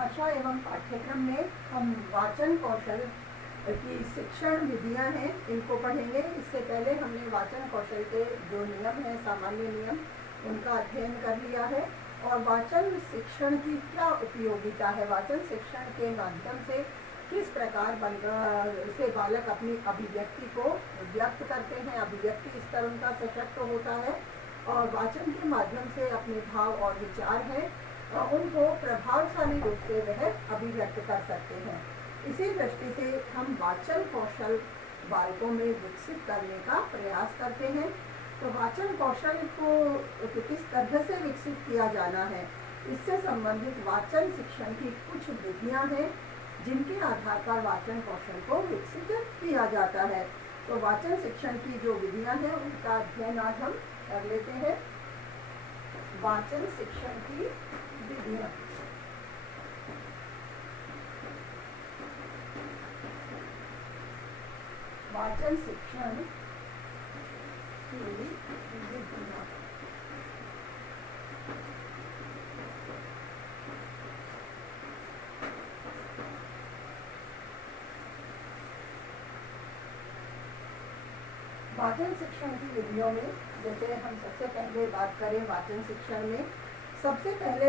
भाषा एवं पाठ्यक्रम में हम वाचन कौशल की शिक्षण विधियां हैं इनको पढ़ेंगे। इससे पहले हमने वाचन कौशल के जो नियम हैं, सामान्य नियम, उनका अध्ययन कर लिया है और वाचन शिक्षण की क्या उपयोगिता है, वाचन शिक्षण के माध्यम से किस प्रकार से बालक अपनी अभिव्यक्ति को व्यक्त करते हैं, अभिव्यक्ति स्तर उनका सशक्त होता है और वाचन के माध्यम से अपने भाव और विचार हैं उनको प्रभावशाली रूप से वह अभिव्यक्त कर सकते हैं। इसी दृष्टि से हम वाचन कौशल बालकों में विकसित करने का प्रयास करते हैं। तो वाचन कौशल को किस तरह से विकसित किया जाना है, इससे संबंधित वाचन शिक्षण की कुछ विधियां हैं जिनके आधार पर वाचन कौशल को विकसित किया जाता है। तो वाचन शिक्षण की जो विधियां हैं उनका अध्ययन आज हम कर लेते हैं। वाचन शिक्षण की विधियां। वाचन शिक्षण की विधियां। वाचन शिक्षण की विधियों में जैसे हम सबसे पहले बात करें वाचन शिक्षण में, सबसे पहले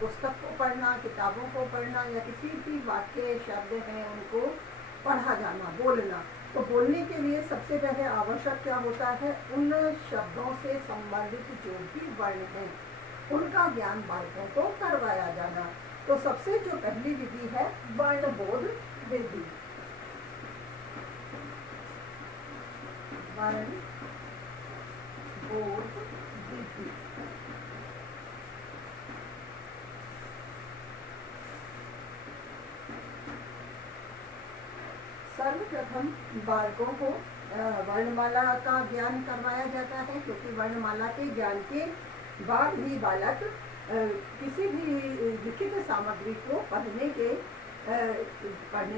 पुस्तक को पढ़ना, किताबों को पढ़ना या किसी भी वाक्य शब्द हैं उनको पढ़ा जाना, बोलना। तो बोलने के लिए सबसे पहले आवश्यक क्या होता है, उन शब्दों से संबंधित जो भी वर्ण हैं उनका ज्ञान बालकों को करवाया जाना। तो सबसे जो पहली विधि है वर्णबोध विधि। वर्णबोध विधि सर्वप्रथम बालकों को वर्णमाला का ज्ञान करवाया जाता है, क्योंकि वर्णमाला के ज्ञान के बाद ही बालक किसी भी लिखित सामग्री को पढ़ने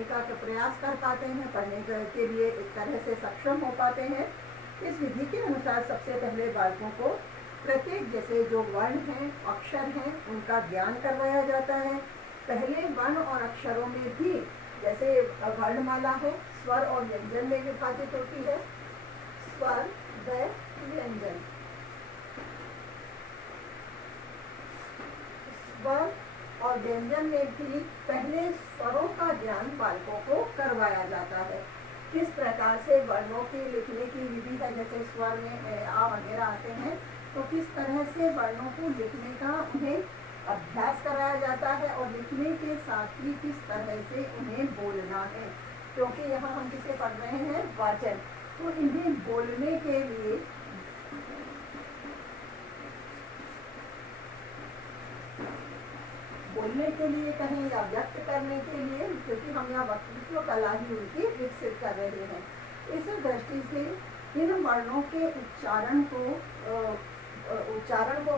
का प्रयास कर पाते हैं, पढ़ने के लिए एक तरह से सक्षम हो पाते हैं। इस विधि के अनुसार सबसे पहले बालकों को प्रत्येक जैसे जो वर्ण हैं, अक्षर हैं, उनका ज्ञान करवाया जाता है। पहले वर्ण और अक्षरों में भी जैसे वर्णमाला है स्वर और व्यंजन में विभाजित होती है, स्वर व व्यंजन। स्वर और व्यंजन में भी पहले स्वरों का ज्ञान बालकों को करवाया जाता है। किस प्रकार से वर्णों की लिखने की विधि है, जैसे स्वर में आ वगैरह आते हैं, तो किस तरह से वर्णों को लिखने का उन्हें अभ्यास कराया जाता है और लिखने के साथ ही किस तरह से उन्हें बोलना है, क्योंकि यहाँ हम किसे पढ़ रहे हैं, वाचन। तो इन्हें बोलने के लिए कहें या व्यक्त करने के लिए, क्योंकि हम यहाँ वक्तृत्व कला ही उनकी विकसित कर रहे हैं। इस दृष्टि से इन वर्णों के उच्चारण को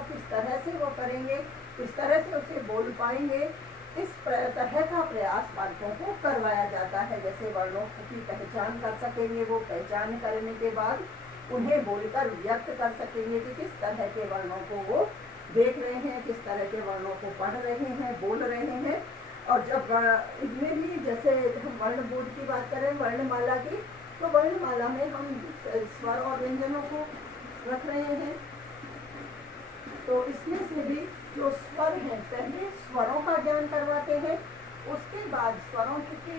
किस तरह से वो करेंगे, किस तरह से उसे बोल पाएंगे, इस तरह का प्रयास बालकों को करवाया जाता है। जैसे वर्णों की पहचान कर सकेंगे, वो पहचान करने के बाद उन्हें बोलकर व्यक्त कर सकेंगे कि किस तरह के वर्णों को वो देख रहे हैं, किस तरह के वर्णों को पढ़ रहे हैं, बोल रहे हैं। और जब इनमें भी जैसे हम वर्णबोध की बात करें, वर्णमाला की, तो वर्णमाला में हम स्वर और व्यंजनों को रख रहे हैं। तो इसमें से भी जो स्वर हैं, पहले स्वरों का ज्ञान करवाते हैं, उसके बाद स्वरों की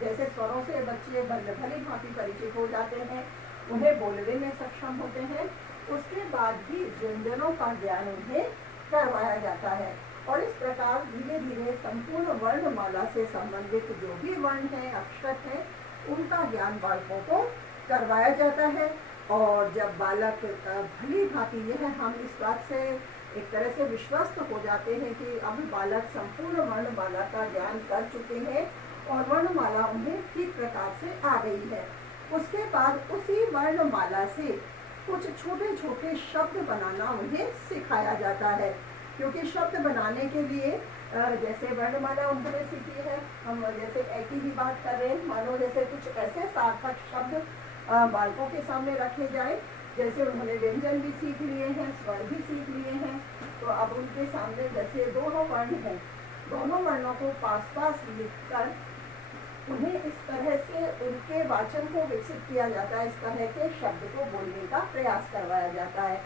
जैसे स्वरों से बच्चे भली भांति परिचित हो जाते हैं, उन्हें बोलने में सक्षम होते हैं। उसके बाद भी व्यंजनों का ज्ञान उन्हें करवाया जाता है और इस प्रकार धीरे धीरे संपूर्ण वर्णमाला से संबंधित जो भी वर्ण हैं, अक्षर हैं, उनका ज्ञान बालकों को करवाया जाता है। और जब बालक भली भांति यह हम इस बात से एक तरह से विश्वस्त हो जाते हैं कि अब बालक संपूर्ण वर्णमाला का ज्ञान कर चुके हैं और वर्णमाला उन्हें ठीक प्रकार से आ गई है, उसके बाद उसी वर्णमाला से कुछ छोटे छोटे शब्द बनाना उन्हें सिखाया जाता है। क्योंकि शब्द बनाने के लिए जैसे वर्णमाला उन्होंने सीखी है, हम जैसे एक ही बात कर रहे हैं, मानो जैसे कुछ ऐसे सार्थक शब्द बालकों के सामने रखे जाए, जैसे उन्होंने व्यंजन भी सीख लिए हैं, स्वर भी सीख लिए हैं, तो अब उनके सामने जैसे दोनों वर्ण हैं, दोनों वर्णों को पास पास लिखकर उन्हें इस तरह से उनके वाचन को विकसित किया जाता है, इस तरह के शब्द को बोलने का प्रयास करवाया जाता है।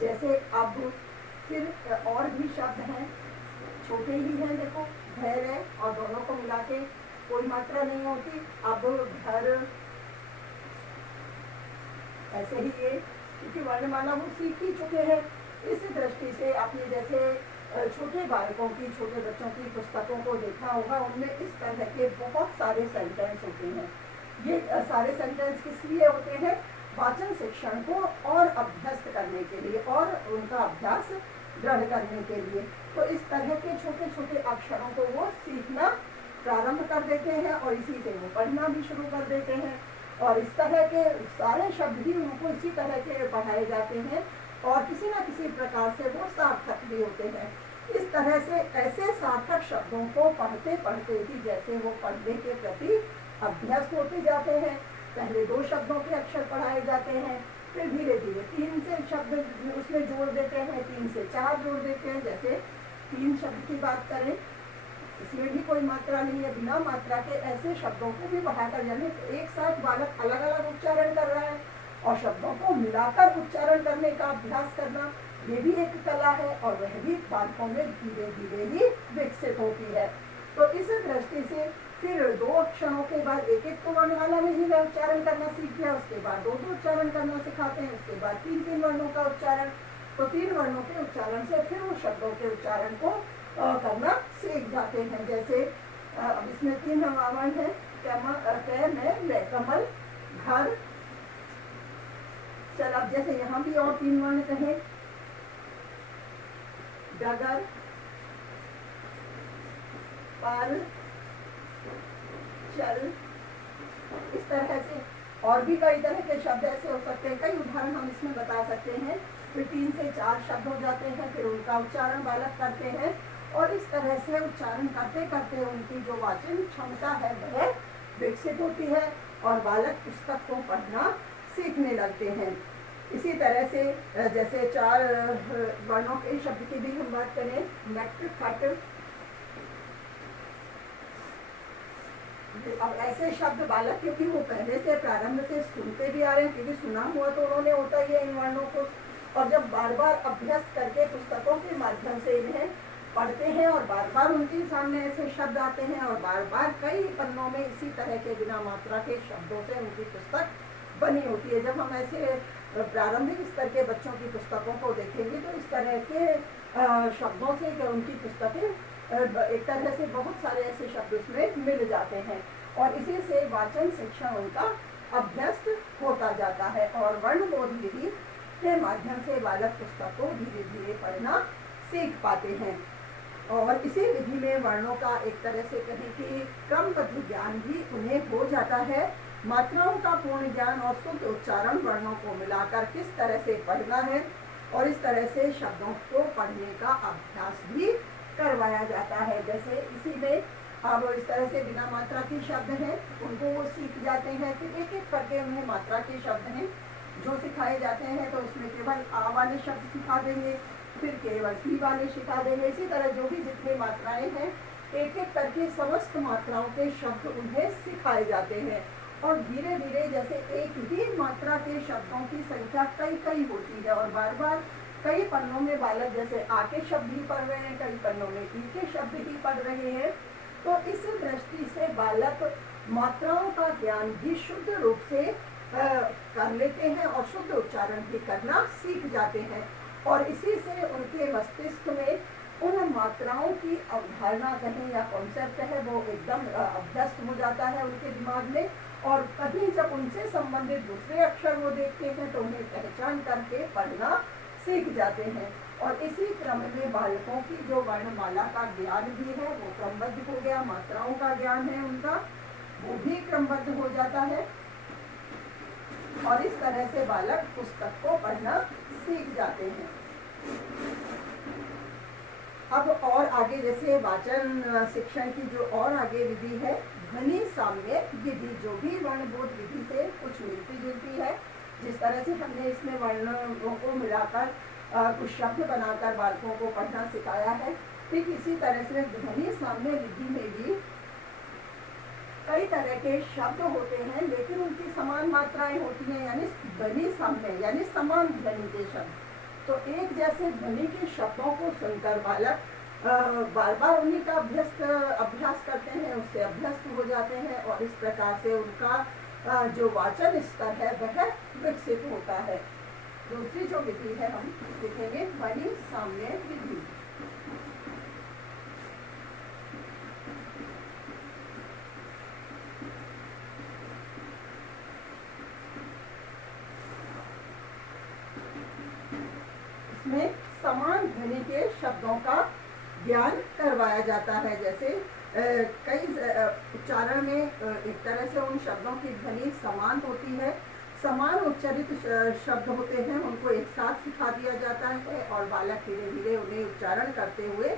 जैसे अब फिर और भी शब्द हैं, छोटे ही हैं, देखो घर है और दोनों को मिला के कोई मात्रा नहीं होती। अब घर, ऐसे ही ये क्योंकि वर्णमाला वो सीख ही चुके हैं, इस दृष्टि से आपने जैसे छोटे बालकों की, छोटे बच्चों की पुस्तकों को देखा होगा, उनमें इस तरह के बहुत सारे सेंटेंस होते हैं। ये सारे सेंटेंस किस लिए होते हैं? वाचन शिक्षण को और अभ्यस्त करने के लिए और उनका अभ्यास दृढ़ करने के लिए। तो इस तरह के छोटे छोटे अक्षरों को वो सीखना प्रारंभ कर देते हैं और इसी से वो पढ़ना भी शुरू कर देते हैं। और इस तरह के सारे शब्द भी उनको इसी तरह के पढ़ाए जाते हैं और किसी न किसी प्रकार से वो सार्थक भी होते हैं। इस तरह से ऐसे सार्थक शब्दों को पढ़ते पढ़ते ही जैसे वो पढ़ने के प्रति अभ्यस्त होते जाते हैं। पहले 2 शब्दों के अक्षर पढ़ाए जाते हैं, फिर धीरे धीरे 3 से शब्द उसमें जोड़ देते हैं, 3 से 4 जोड़ देते हैं। जैसे 3 शब्द की बात करें, इसमें भी कोई मात्रा नहीं है, बिना मात्रा के ऐसे शब्दों को भी बढ़ाकर, यानी एक साथ बालक अलग अलग उच्चारण कर रहा है और शब्दों को मिलाकर उच्चारण करने का अभ्यास करना, ये भी एक कला है और वह भी बालकों में धीरे धीरे ही विकसित होती है। तो इस दृष्टि से फिर 2 अक्षरों के बाद एक तो वर्णमाला में ही उच्चारण करना सीख गया, उसके बाद 2 उच्चारण करना सिखाते हैं, उसके बाद 3 वर्णों का उच्चारण। तो 3 वर्णों के उच्चारण से फिर उस शब्दों के उच्चारण को करना सीख जाते हैं। जैसे अब इसमें 3 वर्ण है, कमल, घर। चल अब जैसे यहाँ भी और 3 वर्ण कहें, डगर, पर, चल। इस तरह से और भी कई तरह के शब्द ऐसे हो सकते हैं, कई उदाहरण हम इसमें बता सकते हैं। फिर 3 से 4 शब्द हो जाते हैं, फिर उनका उच्चारण बालक करते हैं और इस तरह से उच्चारण करते करते उनकी जो वाचन क्षमता है वह विकसित होती है और बालक पुस्तक को पढ़ना सीखने लगते हैं। इसी तरह से जैसे 4 वर्णों के शब्द की भी हम बात करें, नट, खट। अब ऐसे शब्द बालक, क्योंकि वो पहले से प्रारंभ से सुनते भी आ रहे हैं, क्योंकि सुना हुआ तो उन्होंने होता ही है इन वर्णों को, और जब बार बार अभ्यास करके पुस्तकों के माध्यम से इन्हें पढ़ते हैं और बार बार उनके सामने ऐसे शब्द आते हैं और बार बार कई पन्नों में इसी तरह के बिना मात्रा के शब्दों से उनकी पुस्तक बनी होती है। जब हम ऐसे प्रारंभिक स्तर के बच्चों की पुस्तकों को देखेंगे तो इस तरह के शब्दों से उनकी पुस्तकें एक तरह से बहुत सारे ऐसे शब्द उसमें मिल जाते हैं और इसी से वाचन शिक्षण उनका अभ्यस्त होता जाता है और वर्णबोध विधि के माध्यम से बालक पुस्तक को धीरे धीरे पढ़ना सीख पाते हैं। और इसी विधि में वर्णों का एक तरह से कहें कि क्रमबद्ध ज्ञान भी उन्हें हो जाता है। मात्राओं का पूर्ण ज्ञान और शुद्ध उच्चारण वर्णों को मिलाकर किस तरह से पढ़ना है और इस तरह से शब्दों को पढ़ने का अभ्यास भी करवाया जाता है। जैसे इसी में अब इस तरह से बिना मात्रा के शब्द हैं, उनको वो सीख जाते हैं। फिर एक एक करके उन्हें मात्रा के शब्द हैं जो सिखाए जाते हैं, तो उसमें केवल आ वाले शब्द सिखा देंगे, फिर केवल टी वाले सिखा देंगे। इसी तरह जो भी जितनी मात्राएं हैं एक एक करके समस्त मात्राओं के शब्द उन्हें सिखाए जाते हैं और धीरे धीरे जैसे एक ही मात्रा के शब्दों की संख्या कई कई होती है और बार बार कई पन्नों में बालक जैसे आ के शब्द ही पढ़ रहे हैं, कई पन्नों में ई के शब्द ही पढ़ रहे हैं। तो इस दृष्टि से बालक मात्राओं का ज्ञान भी शुद्ध रूप से कर लेते हैं और शुद्ध उच्चारण भी करना सीख जाते हैं और इसी से उनके मस्तिष्क में उन मात्राओं की अवधारणा कहें या कॉन्सेप्ट है वो एकदम अभ्यस्त हो जाता है उनके दिमाग में और कहीं जब उनसे संबंधित दूसरे अक्षर वो देखते हैं तो उन्हें पहचान करके पढ़ना सीख जाते हैं। और इसी क्रम में बालकों की जो वर्णमाला का ज्ञान भी है वो क्रमबद्ध हो गया, मात्राओं का ज्ञान है उनका वो भी क्रमबद्ध हो जाता है और इस तरह से बालक पुस्तक को पढ़ना सीख जाते हैं। अब और आगे जैसे वाचन शिक्षण की जो और आगे विधि है ध्वनि साम्य विधि, जो भी वर्णबोध विधि से कुछ मिलती जुलती है। जिस तरह से हमने इसमें वर्णों को मिलाकर कुछ शब्द बनाकर बालकों को पढ़ना सिखाया है, ठीक इसी तरह से ध्वनि साम्य विधि में भी कई तरह के शब्द होते हैं, लेकिन उनकी समान मात्राएं होती हैं, यानी ध्वनि साम्य यानी समान ध्वनि के शब्द। तो एक जैसे ध्वनि के शब्दों को सुनकर बालक बार बार उन्हीं का अभ्यास करते हैं, उससे अभ्यस्त हो जाते हैं और इस प्रकार से उनका जो वाचन स्तर है वह विकसित होता है। दूसरी जो विधि है हम देखेंगे ध्वनि साम्य विधि। इसमें समान ध्वनि के शब्दों का ज्ञान करवाया जाता है। जैसे कई उच्चारण में एक तरह से उन शब्दों की ध्वनि समान होती है, समान उच्चारित शब्द होते हैं, उनको एक साथ सिखा दिया जाता है और बालक धीरे धीरे उन्हें उच्चारण करते हुए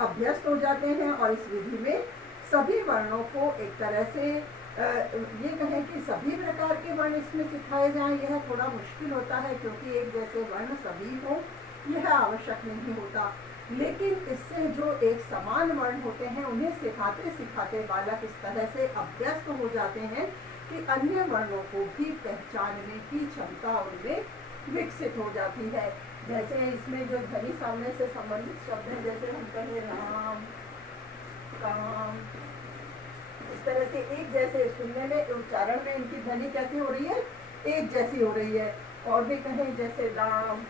अभ्यस्त हो जाते हैं। और इस विधि में सभी वर्णों को एक तरह से ये कहें कि सभी प्रकार के वर्ण इसमें सिखाए जाएं, यह थोड़ा मुश्किल होता है, क्योंकि एक जैसे वर्ण सभी हो यह आवश्यक नहीं होता। लेकिन इससे जो एक समान वर्ण होते हैं उन्हें सिखाते सिखाते बालक इस तरह से अभ्यस्त हो जाते हैं कि अन्य वर्णों को भी पहचानने की क्षमता उनमें विकसित हो जाती है। जैसे इसमें जो ध्वनि सामने से संबंधित शब्द हैं, जैसे हम कहें राम, काम, इस तरह से एक जैसे सुनने में उच्चारण में इनकी ध्वनि कैसी हो रही है, एक जैसी हो रही है। और भी कहें जैसे राम,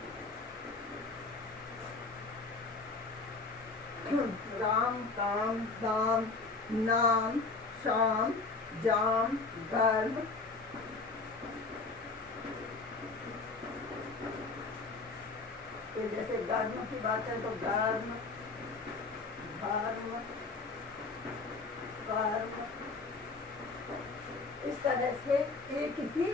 राम, काम, दाम, नाम, शाम, जाम, गर्म, तो जैसे गर्म की बात है तो गर्म, धर्म, कर्म, इस तरह से एक ही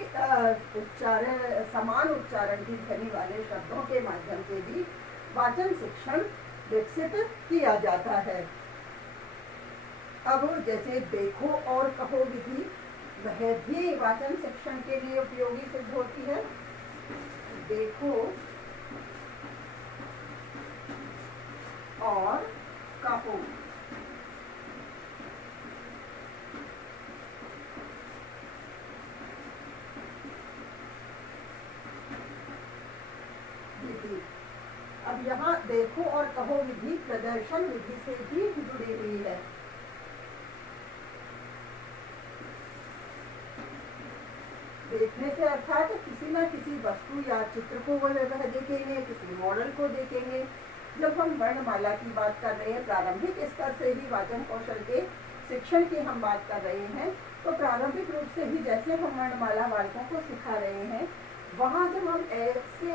उच्चारण समान उच्चारण की ध्वनि वाले शब्दों के माध्यम से भी वाचन शिक्षण विकसित किया जाता है। अब जैसे देखो और कहो विधि, वह भी वाचन शिक्षण के लिए उपयोगी सिद्ध होती है। देखो और कहो, विधि। अब यहाँ देखो और कहो विधि प्रदर्शन विधि से भी जुड़ी हुई है। देखने से अर्थात किसी न किसी वस्तु या चित्र को वह देखेंगे, किसी मॉडल को देखेंगे। जब हम वर्णमाला की बात कर रहे हैं, प्रारंभिक स्तर से ही वाचन कौशल के शिक्षण की हम बात कर रहे हैं, तो प्रारंभिक रूप से ही जैसे हम वर्णमाला बालकों को सिखा रहे हैं, वहाँ जब हम ऐसे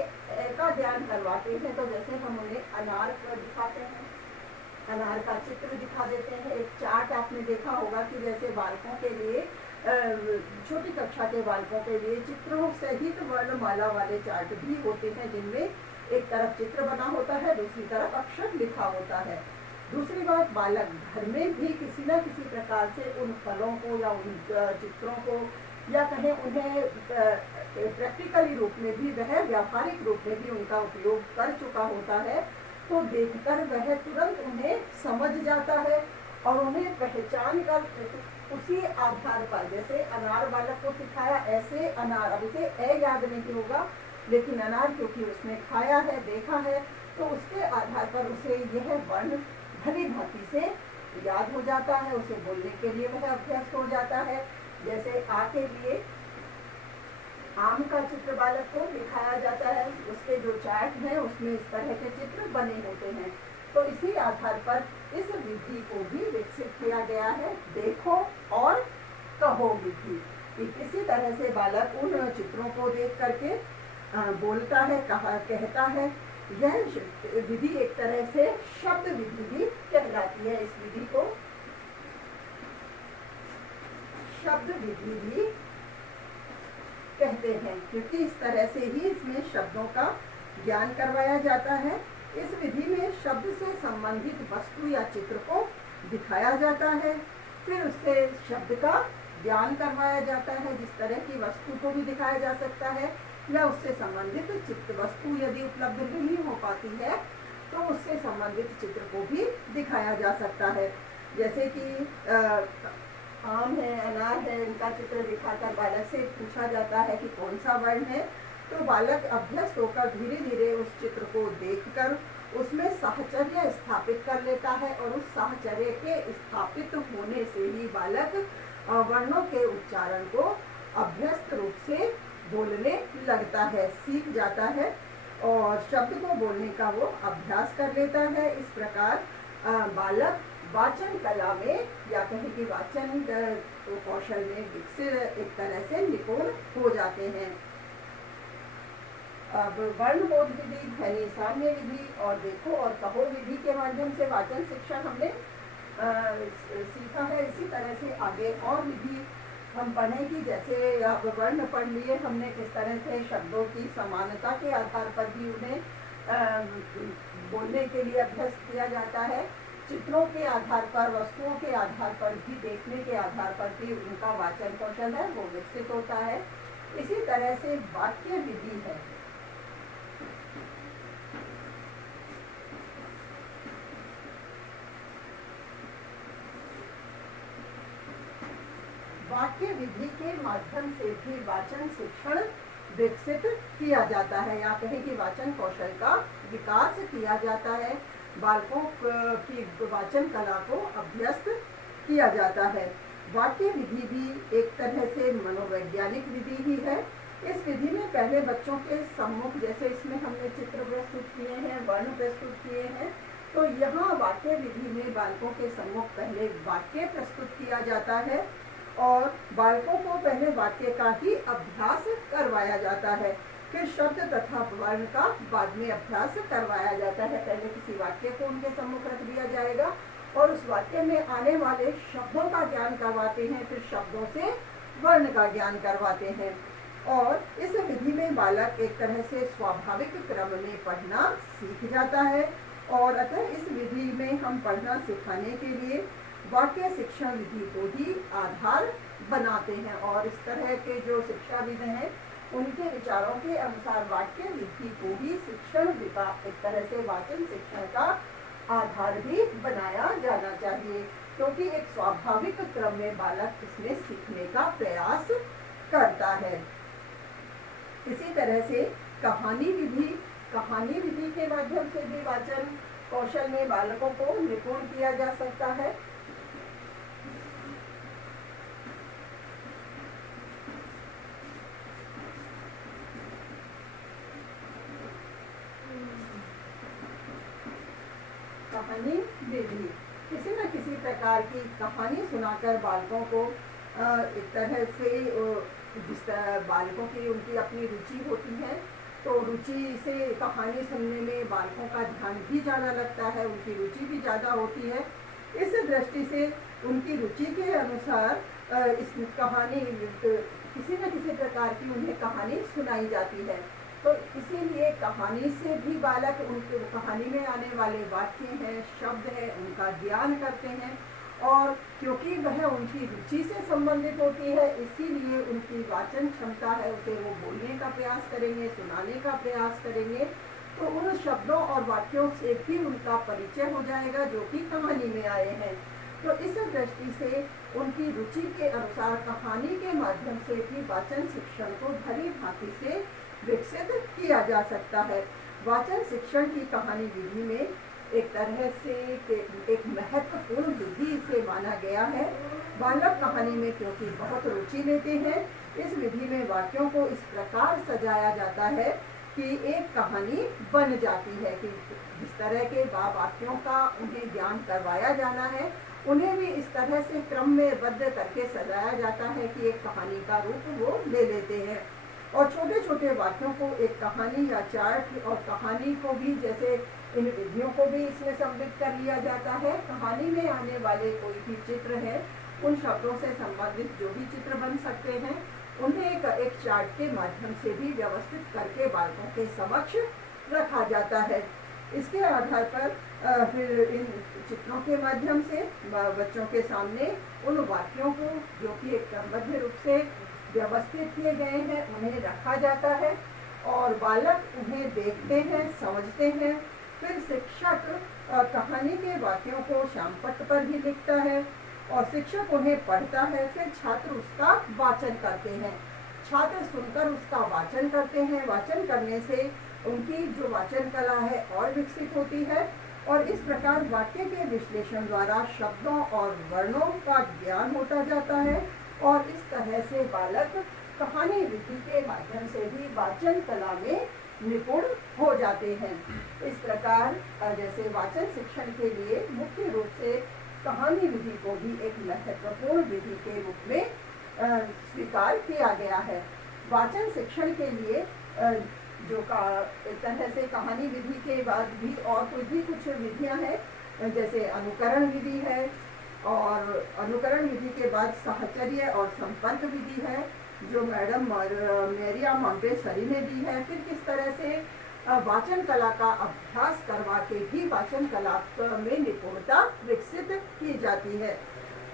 का ध्यान करवाते हैं तो जैसे हम उन्हें अनार को दिखाते हैं, अनार का चित्र दिखा देते हैं। एक चार्ट आपने देखा होगा कि जैसे बालकों के लिए छोटी कक्षा के बालकों के लिए चित्रों सहित वर्णमाला वाले चार्ट भी होते हैं, जिनमें एक तरफ चित्र बना होता है, दूसरी तरफ अक्षर लिखा होता है। दूसरी बात, बालक घर में भी किसी न किसी प्रकार से उन फलों को या उन चित्रों को या कहें उन्हें प्रैक्टिकली रूप में भी, वह व्यावहारिक रूप में भी उनका उपयोग कर चुका होता है। तो देखकर वह तुरंत उन्हें समझ जाता है और उन्हें पहचान कर उसी आधार पर, जैसे अनार बालक को सिखाया ऐसे अनार, अब उसे ए याद नहीं होगा, लेकिन अनार क्योंकि उसने खाया है, देखा है, तो उसके आधार पर उसे यह वर्ण भली भांति से याद हो जाता है, उसे बोलने के लिए वह अभ्यस्त हो जाता है। जैसे आ के लिए आम का चित्र बालक को दिखाया जाता है, उसके जो चार्ट हैं उसमें इस तरह के चित्र बने होते हैं। तो इसी आधार पर इस विधि को भी विकसित किया गया है, देखो और कहो विधि, कि किसी तरह से बालक उन चित्रों को देख करके बोलता है, कहता है। यह विधि एक तरह से शब्द विधि भी कहलाती है। इस विधि को शब्द विधि भी कहते हैं, क्योंकि इस तरह से ही इसमें शब्दों का ज्ञान करवाया जाता है। इस विधि में शब्द से संबंधित वस्तु या चित्र को दिखाया जाता है, फिर उससे शब्द का ज्ञान करवाया जाता है। जिस तरह की वस्तु को भी दिखाया जा सकता है या उससे संबंधित चित्र वस्तु यदि उपलब्ध नहीं हो पाती है तो उससे संबंधित चित्र को भी दिखाया जा सकता है। जैसे कि आम है, अनार है, इनका चित्र दिखाकर बालक से पूछा जाता है कि कौन सा वर्ण है, तो बालक अभ्यस्त होकर धीरे धीरे उस चित्र को देखकर उसमें साहचर्य स्थापित कर लेता है और उस साहचर्य के स्थापित होने से ही बालक वर्णों के उच्चारण को अभ्यस्त रूप से बोलने लगता है, सीख जाता है और शब्द को बोलने का वो अभ्यास कर लेता है। इस प्रकार बालक वाचन कला में या कहीं की वाचन कौशल में विकसित एक तरह से निपुण हो जाते हैं। अब वर्णबोध विधि, ध्वनि साम्य विधि और देखो और कहो विधि के माध्यम से वाचन शिक्षण हमने सीखा है। इसी तरह से आगे और विधि हम पढ़ेंगे। जैसे अब वर्ण पढ़ लिए हमने, किस तरह से शब्दों की समानता के आधार पर भी उन्हें बोलने के लिए अभ्यस्त किया जाता है। चित्रों के आधार पर, वस्तुओं के आधार पर भी, देखने के आधार पर भी उनका वाचन कौशल है वो विकसित होता है। इसी तरह से वाक्य विधि है। वाक्य विधि के माध्यम से भी वाचन शिक्षण विकसित किया जाता है या कहें कि वाचन कौशल का विकास किया जाता है। बालकों की वाचन कला को अभ्यस्त किया जाता है। वाक्य विधि भी एक तरह से मनोवैज्ञानिक विधि ही है। इस विधि में पहले बच्चों के सम्मुख, जैसे इसमें हमने चित्र प्रस्तुत किए हैं, वर्ण प्रस्तुत किए हैं, तो यहाँ वाक्य विधि में बालकों के सम्मुख पहले वाक्य प्रस्तुत किया जाता है और बालकों को पहले वाक्य का ही अभ्यास करवाया जाता है। फिर शब्द तथा वर्ण का बाद में अभ्यास करवाया जाता है। पहले किसी वाक्य को उनके सम्मुख रख दिया जाएगा और उस वाक्य में आने वाले शब्दों का ज्ञान करवाते हैं, फिर शब्दों से वर्ण का ज्ञान करवाते हैं। और इस विधि में बालक एक तरह से स्वाभाविक क्रम में पढ़ना सीख जाता है और अतः इस विधि में हम पढ़ना सिखाने के लिए वाक्य शिक्षण विधि को ही आधार बनाते हैं। और इस तरह के जो शिक्षाविद हैं उनके विचारों के अनुसार वाक्य विधि को ही शिक्षण विकास, एक तरह से वाचन शिक्षण का आधार भी बनाया जाना चाहिए, क्योंकि एक स्वाभाविक क्रम में बालक इसमें सीखने का प्रयास करता है। इसी तरह से कहानी विधि के माध्यम से भी वाचन कौशल में बालकों को निपुण किया जा सकता है। कहानी विधि, किसी न किसी प्रकार की कहानी सुनाकर बालकों को एक तरह से, जिस तरह बालकों की उनकी अपनी रुचि होती है, तो रुचि से कहानी सुनने में बालकों का ध्यान भी ज़्यादा लगता है, उनकी रुचि भी ज़्यादा होती है। इस दृष्टि से उनकी रुचि के अनुसार इस कहानी किसी न किसी प्रकार की उन्हें कहानी सुनाई जाती है। तो इसीलिए कहानी से भी बालक उनके कहानी में आने वाले वाक्य हैं, शब्द हैं, उनका ज्ञान करते हैं और क्योंकि वह उनकी रुचि से संबंधित होती है, इसीलिए उनकी वाचन क्षमता है, उसे वो बोलने का प्रयास करेंगे, सुनाने का प्रयास करेंगे, तो उन शब्दों और वाक्यों से भी उनका परिचय हो जाएगा जो कि कहानी में आए हैं। तो इस दृष्टि से उनकी रुचि के अनुसार कहानी के माध्यम से भी वाचन शिक्षण को भली भांति से विकसित किया जा सकता है। वाचन शिक्षण की कहानी विधि में एक तरह से एक महत्वपूर्ण विधि से माना गया है। बालक कहानी में क्योंकि बहुत रुचि लेते हैं, इस विधि में वाक्यों को इस प्रकार सजाया जाता है कि एक कहानी बन जाती है कि जिस तरह के वाक्यों का उन्हें ज्ञान करवाया जाना है, उन्हें भी इस तरह से क्रम में बद्ध करके सजाया जाता है कि एक कहानी का रूप वो ले लेते हैं। और छोटे छोटे वाक्यों को एक कहानी या चार्ट, और कहानी को भी जैसे इन विधियों को भी इसमें सम्मिलित कर लिया जाता है। कहानी में आने वाले कोई भी चित्र है, उन शब्दों से संबंधित जो भी चित्र बन सकते हैं, उन्हें एक चार्ट के माध्यम से भी व्यवस्थित करके बालकों के समक्ष रखा जाता है। इसके आधार पर फिर इन चित्रों के माध्यम से बच्चों के सामने उन वाक्यों को जो कि एक क्रमबद्ध रूप से व्यवस्थित किए गए हैं उन्हें रखा जाता है और बालक उन्हें देखते हैं, समझते हैं फिर शिक्षक कहानी के वाक्यों को श्यामपट्ट पर भी लिखता है और शिक्षक उन्हें पढ़ता है। फिर छात्र उसका वाचन करते हैं, छात्र सुनकर उसका वाचन करते हैं। वाचन करने से उनकी जो वाचन कला है और विकसित होती है और इस प्रकार वाक्य के विश्लेषण द्वारा शब्दों और वर्णों का ज्ञान होता जाता है और इस तरह से बालक कहानी विधि के माध्यम से भी वाचन कला में निपुण हो जाते हैं। इस प्रकार जैसे वाचन शिक्षण के लिए मुख्य रूप से कहानी विधि को भी एक महत्वपूर्ण विधि के रूप में स्वीकार किया गया है। वाचन शिक्षण के लिए जो एक तरह से कहानी विधि के बाद भी और कुछ विधियां हैं, जैसे अनुकरण विधि है और अनुकरण विधि के बाद साहचर्य और संपर्क विधि है जो मैडम मेरिया मॉन्टेसरी ने दी है। फिर किस तरह से वाचन कला का अभ्यास करवा के भी वाचन कला में निपुणता विकसित की जाती है।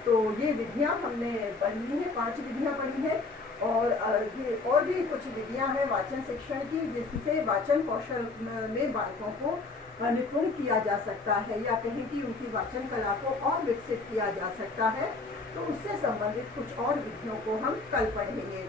तो ये विधियां हमने पढ़ी हैं, 5 विधियां पढ़ी हैं और भी कुछ विधियां हैं वाचन शिक्षण की जिससे वाचन कौशल में बालकों को निपुण किया जा सकता है या कहीं कि उनकी वाचन कला को और विकसित किया जा सकता है। तो उससे संबंधित कुछ और विधियों को हम कल पढ़ेंगे।